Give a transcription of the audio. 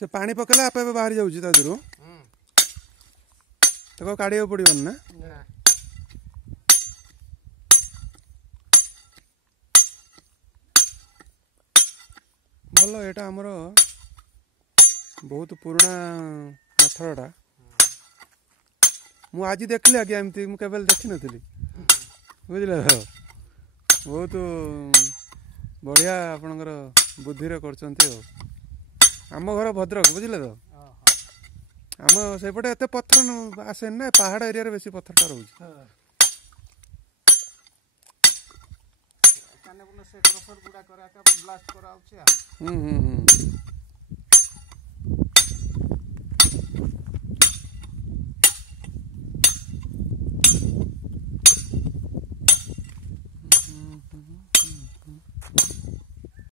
से पानी पकेला आपे बाहर जाऊँ ता देहरु तो काढ़ा पड़ो ना भल एटा आमर बहुत पुराना मेथडटा मु आज देखली आगे एमती मुझे देखी नी बुझल बहुत बढ़िया आपणकर बुद्धि आम घर भद्रक बुझे तो आम सेपटे एत पत्थर आसे ना पहाड़ एरिया बेसी पत्थरटा रोचे ब्लास्ट करा